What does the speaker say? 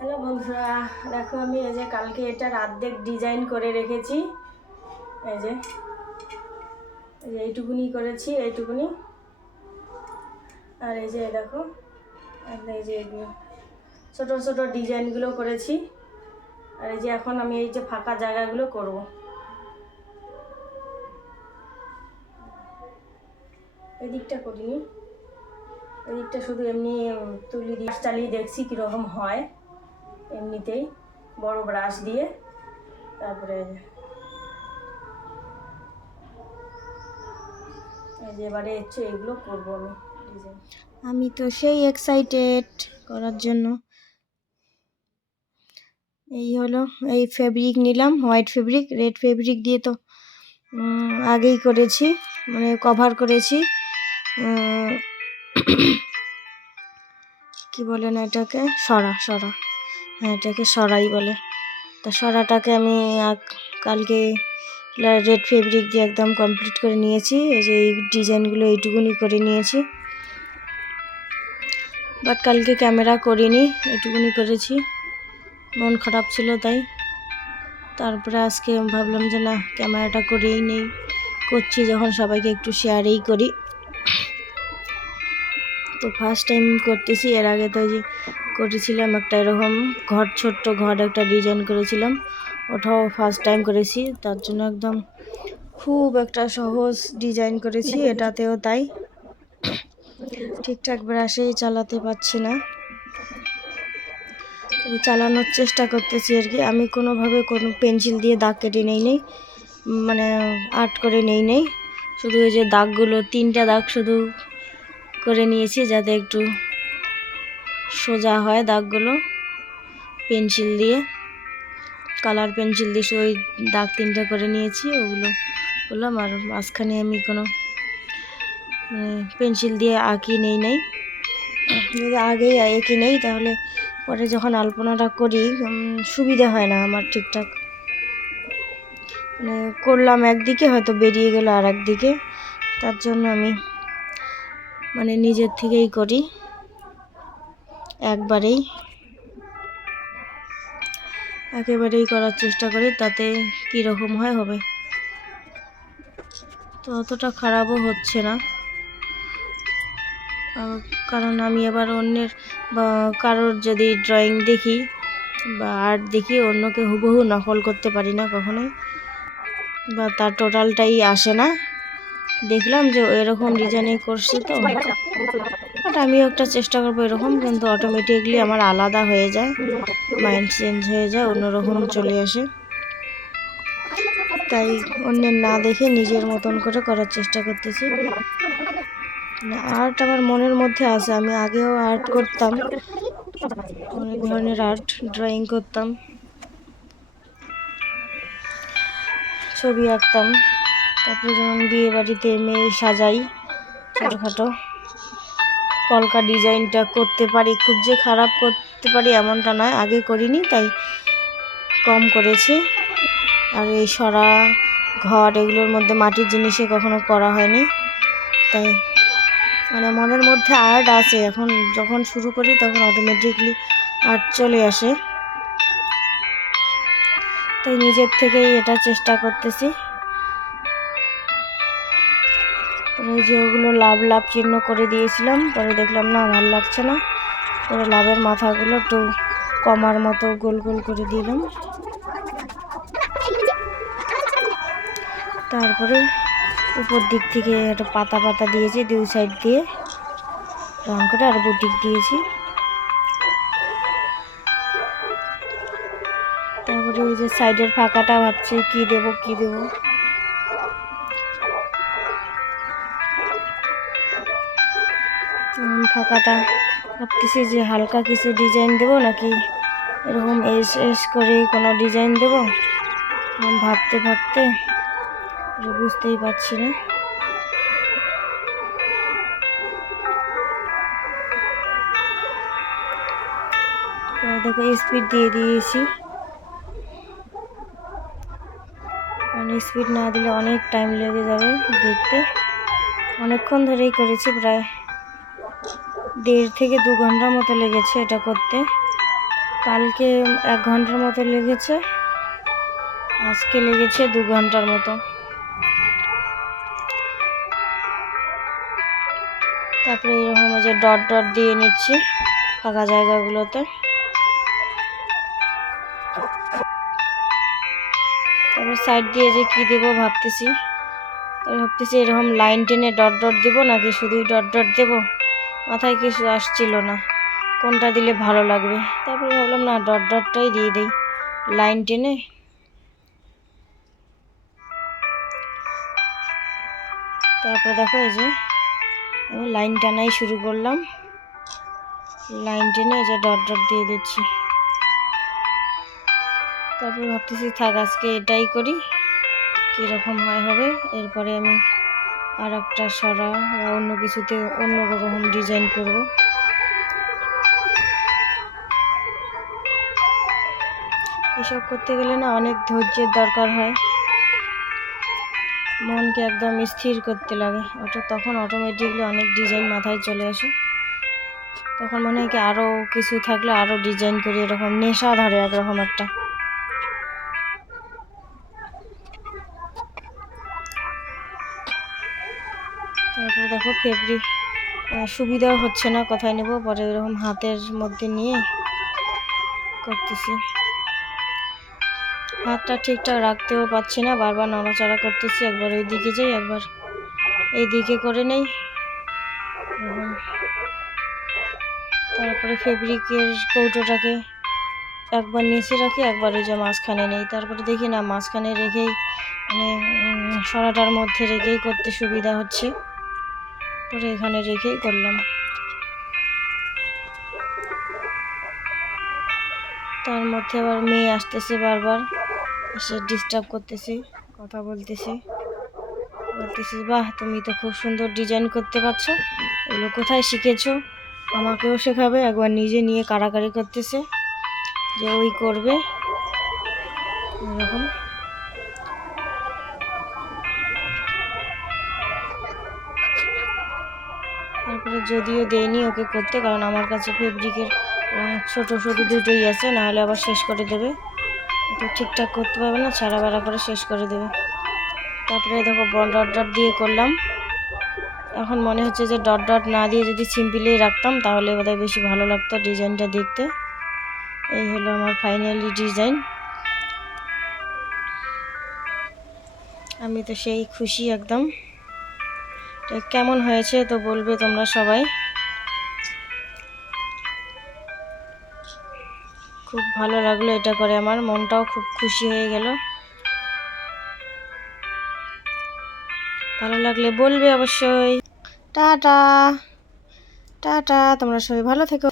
Hello বন্ধুরা, দেখো আমি এই যে কালকে এটার অর্ধেক ডিজাইন করে রেখেছি। এই যে এইটুকুনি করেছি, এইটুকুনি। আর এই যে দেখো, এই যে এগুলো ছোটো ছোটো ডিজাইনগুলো করেছি। আর এই যে এখন আমি এই যে ফাঁকা জায়গাগুলো করব। এদিকটা করিনি, এদিকটা শুধু এমনি তুলি দিয়ে চালিয়ে দেখছি কীরকম হয়, এমনিতেই বড় ব্রাশ দিয়ে। তারপরে এই যে এবারে হচ্ছে এগুলো করবো আমি ডিজাইন। আমি তো সেই এক্সাইটেড করার জন্য। এই হলো, এই ফেব্রিক নিলাম, হোয়াইট ফেব্রিক। রেড ফেব্রিক দিয়ে তো আগেই করেছি, মানে কভার করেছি। কি বলে না এটাকে, সরা। হ্যাঁ, এটাকে সরাই বলে। তা সরাটাকে আমি কালকে রেড ফেব্রিক দিয়ে একদম কমপ্লিট করে নিয়েছি। এই যে এই ডিজাইনগুলো এইটুকুনি করে নিয়েছি, বাট কালকে ক্যামেরা করিনি, এটুকুনি করেছি। মন খারাপ ছিল তাই। তারপরে আজকে ভাবলাম যে না, ক্যামেরাটা করেই নেই, করছি যখন সবাইকে একটু শেয়ারেই করি। তো ফার্স্ট টাইম করতেছি। এর আগে তো যে করেছিলাম একটা এরকম ঘর, ছোট্ট ঘর একটা ডিজাইন করেছিলাম, ওটাও ফার্স্ট টাইম করেছি। তার জন্য একদম খুব একটা সহজ ডিজাইন করেছি। এটাতেও তাই, ঠিকঠাক ব্রাশেই চালাতে পারছি না, তবে চালানোর চেষ্টা করতেছি আর কি। আমি কোনোভাবে কোনো পেন্সিল দিয়ে দাগ কেটে নেই, মানে আর্ট করে নেই। শুধু ওই যে দাগগুলো, 3টা দাগ শুধু করে নিয়েছি যাতে একটু সোজা হয় দাগগুলো। পেন্সিল দিয়ে, কালার পেন্সিল দিয়ে ওই দাগ 3টা করে নিয়েছি, ওগুলো করলাম। আর মাঝখানে আমি কোনো মানে পেন্সিল দিয়ে আঁকি নেই। যদি আগেই এঁকে নেই তাহলে পরে যখন আলপনাটা করি সুবিধা হয় না আমার ঠিকঠাক। মানে করলাম একদিকে, হয়তো বেরিয়ে গেল আর একদিকে। তার জন্য আমি মানে নিজের থেকেই করি, একেবারেই করার চেষ্টা করি, তাতে কীরকম হয় হবে। তো অতটা খারাপও হচ্ছে না, কারণ আমি আবার অন্যের বা কারোর যদি ড্রয়িং দেখি বা আর্ট দেখি, অন্যকে হুবহু নকল করতে পারি না কখনোই, বা তার টোটালটাই আসে না। দেখলাম যে এরকম ডিজাইনে করছে, তো বাট আমিও একটা চেষ্টা করবো এরকম, কিন্তু অটোমেটিকলি আমার আলাদা হয়ে যায়, মাইন্ড চেঞ্জ হয়ে যায়, অন্যরকম চলে আসে। তাই অন্যের না দেখে নিজের মতন করে করার চেষ্টা করতেছি। আর্ট আমার মনের মধ্যে আছে, আমি আগেও আর্ট করতাম, অনেক ধরনের আর্ট, ড্রয়িং করতাম, ছবি আঁকতাম। তারপরে যেমন বিয়ে বাড়িতে মেয়ে সাজাই, ছোটোখাটো কলকা ডিজাইনটা করতে পারি। খুব যে খারাপ করতে পারি এমনটা নয়, আগে করিনি তাই কম করেছি। আর এই সরা, ঘর, এগুলোর মধ্যে মাটির জিনিসে কখনো করা হয়নি, তাই মানে মনের মধ্যে আর্ট আছে। এখন যখন শুরু করি তখন অটোমেটিকলি আর্ট চলে আসে, তাই নিজের থেকেই এটা চেষ্টা করতেছি। ওই যে ওগুলো লাভ চিহ্ন করে দিয়েছিলাম, পরে দেখলাম না ভালো লাগছে না, পরে লাভের মাথাগুলো একটু কমার মতো গোল গোল করে দিলাম। তারপরে উপর দিক থেকে একটা পাতা দিয়েছি, 2 সাইড দিয়ে রং করে, আর বুটিক দিয়েছি। তারপরে ওই যে সাইডের ফাঁকাটা ভাবছি কি দেব। ফাঁকাটা ভাবতেছি যে হালকা কিছু ডিজাইন দেব নাকি এরকম এস করে কোনো ডিজাইন দেব, ভাবতে বুঝতেই পারছি না। দেখো স্পিড দিয়ে দিয়েছি, কারণ স্পিড না দিলে অনেক টাইম লেগে যাবে দেখতে। অনেকক্ষণ ধরেই করেছি, প্রায় 1.5 থেকে 2 ঘন্টার মতো লেগেছে এটা করতে। কালকে 1 ঘন্টার মতো লেগেছে, আজকে লেগেছে 2 ঘন্টার মতো। তারপরে এরকম যে ডট ডট দিয়ে নিচ্ছি ফাঁকা জায়গাগুলোতে। তারপর সাইড দিয়ে যে কি দেবো ভাবতেছি, এরকম লাইন টেনে ডট ডট দেবো নাকি শুধুই ডট ডট দেবো, মাথায় কিছু আসছিল না কোনটা দিলে ভালো লাগবে। তারপরে ভাবলাম না, ডট ডটটাই দিয়ে দিই লাইন টেনে। তারপরে দেখো এই যে আমি লাইন টানাই শুরু করলাম, লাইন টেনে এই যে ডট ডট দিয়ে দিচ্ছি। তারপরে ভাবতেছি থাক আজকে এটাই করি, কীরকম হয় হবে। এরপরে আমি আর একটা সরা বা অন্য কিছুতে অন্য রকম ডিজাইন করব। এসব করতে গেলে না অনেক ধৈর্যের দরকার হয়, মনকে একদম স্থির করতে লাগে। তখন অটোমেটিকলি অনেক ডিজাইন মাথায় চলে আসে, তখন মনে হয় কি আরও কিছু থাকলে আরও ডিজাইন করি, এরকম নেশা ধরে একরকম একটা। তারপরে দেখো ফেব্রিক সুবিধাও হচ্ছে না, কোথায় নেব, পরে এরকম হাতের মধ্যে নিয়ে করতেছি। হাতটা ঠিকঠাক রাখতেও পারছি না, বারবার নড়াচড়া করতেছি, একবার ওই দিকে যাই একবার এই দিকে করে নেই। তারপরে ফেব্রিকের কৌটোটাকে একবার নিচে রাখি, একবার ওই যে মাঝখানে নেই। তারপরে দেখি না মাঝখানে রেখেই মানে সরাটার মধ্যে রেখেই করতে সুবিধা হচ্ছে, পরে এখানে রেখেই করলাম। তার মধ্যে আবার মেয়ে আসতেছে, বারবার এসে ডিস্টার্ব করতেছে, কথা বলতেছি, বাহ তুমি তো খুব সুন্দর ডিজাইন করতে পারছো, এগুলো কোথায় শিখেছো, আমাকেও শেখাবে। একবার নিজে নিয়ে কাড়াকাড়ি করতেছে যে ওই করবে এরকম। তারপরে যদিও দেয়নি ওকে করতে, কারণ আমার কাছে ফেব্রিকের ছোটো ছোটো দুটোই আছে, নাহলে আবার শেষ করে দেবে, তো ঠিকঠাক করতে পারবে না, ছাড়া বেড়া করে শেষ করে দেবে। তারপরে দেখো ডট ডট দিয়ে করলাম। এখন মনে হচ্ছে যে ডট ডট না দিয়ে যদি সিম্পলি রাখতাম তাহলে বোধহয় বেশি ভালো লাগতো ডিজাইনটা দেখতে। এই হলো আমার ফাইনালি ডিজাইন। আমি তো সেই খুশি একদম। কেমন হয়েছে তো বলবে তোমরা সবাই। খুব ভালো লাগলো এটা করে, আমার মনটাও খুব খুশি হয়ে গেল। ভালো লাগলে বলবে অবশ্যই। টাটা টাটা, তোমরা সবাই ভালো থেকো।